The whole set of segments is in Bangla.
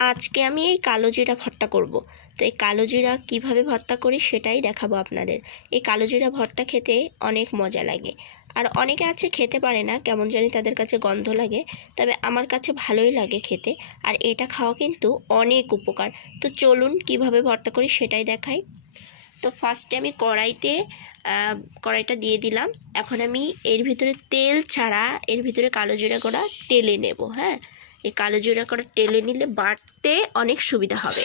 আজকে আমি এই কালো জিরা ভর্তা করব। তো এই কালো জিরা কীভাবে ভর্তা করি সেটাই দেখাবো আপনাদের। এই কালো জিরা ভর্তা খেতে অনেক মজা লাগে। আর অনেকে আছে খেতে পারে না, কেমন জানি তাদের কাছে গন্ধ লাগে, তবে আমার কাছে ভালোই লাগে খেতে। আর এটা খাওয়া কিন্তু অনেক উপকার। তো চলুন কীভাবে ভর্তা করি সেটাই দেখাই। তো ফার্স্টে আমি কড়াইতে কড়াইটা দিয়ে দিলাম। এখন আমি এর ভিতরে তেল ছাড়া এর ভিতরে কালো জিরা করা তেলে নেব হ্যাঁ? এই কালো জিরা করে টেলে নিলে বাটতে অনেক সুবিধা হবে।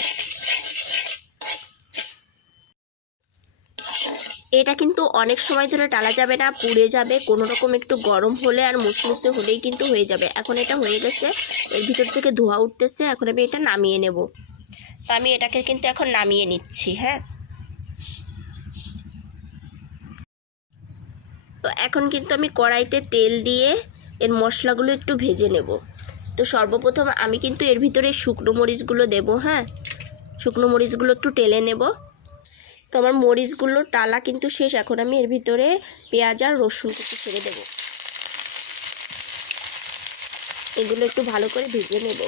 এটা কিন্তু অনেক সময় ধরে টালা যাবে না, পুড়ে যাবে, কোনো রকম একটু গরম হলে আর মুসমুসে হলেই কিন্তু হয়ে যাবে। এখন এটা হয়ে গেছে, এর ভিতর থেকে ধোয়া উঠতেছে, এখন আমি এটা নামিয়ে নেব। তো আমি এটাকে কিন্তু এখন নামিয়ে নিচ্ছি হ্যাঁ। তো এখন কিন্তু আমি কড়াইতে তেল দিয়ে এর মশলাগুলো একটু ভেজে নেব। তো সর্বপ্রথম আমি কিন্তু এর ভিতরে শুকনো মরিচগুলো দেবো হ্যাঁ? শুকনো মরিচগুলো একটু টেলে নেব। তো আমার মরিচগুলো টালা কিন্তু শেষ, এখন আমি এর ভিতরে পেঁয়াজ আর রসুন কিছু ছেড়ে দেবো। এগুলো একটু ভালো করে ভেজে নেব।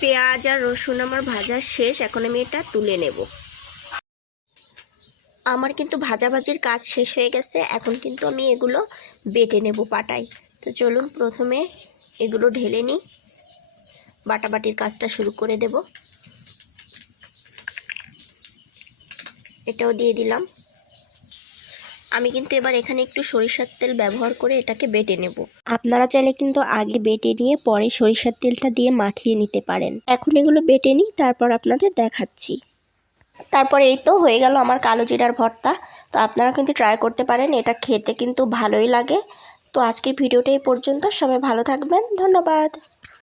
পেঁয়াজ আর রসুন আমার ভাজা শেষ, এখন আমি এটা তুলে নেব। আমার কিন্তু ভাজাভাজির কাজ শেষ হয়ে গেছে, এখন কিন্তু আমি এগুলো বেটে নেব পাটাই তো চলুন প্রথমে এগুলো ঢেলে নিই। বাটাবাটির কাজটা শুরু করে দেব। এটাও দিয়ে দিলাম। আমি কিন্তু এবার এখানে একটু সরিষার তেল ব্যবহার করে এটাকে বেটে নেব। আপনারা চাইলে কিন্তু আগে বেটে নিয়ে পরে সরিষার তেলটা দিয়ে মাখিয়ে নিতে পারেন। এখন এগুলো বেটে নিই, তারপর আপনাদের দেখাচ্ছি। তারপরে এই তো হয়ে গেল আমার কালো জিরার ভর্তা। তো আপনারা কিন্তু ট্রাই করতে পারেন, এটা খেতে কিন্তু ভালোই লাগে। তো আজকের ভিডিওটা এই পর্যন্ত, সবাই ভালো থাকবেন, ধন্যবাদ।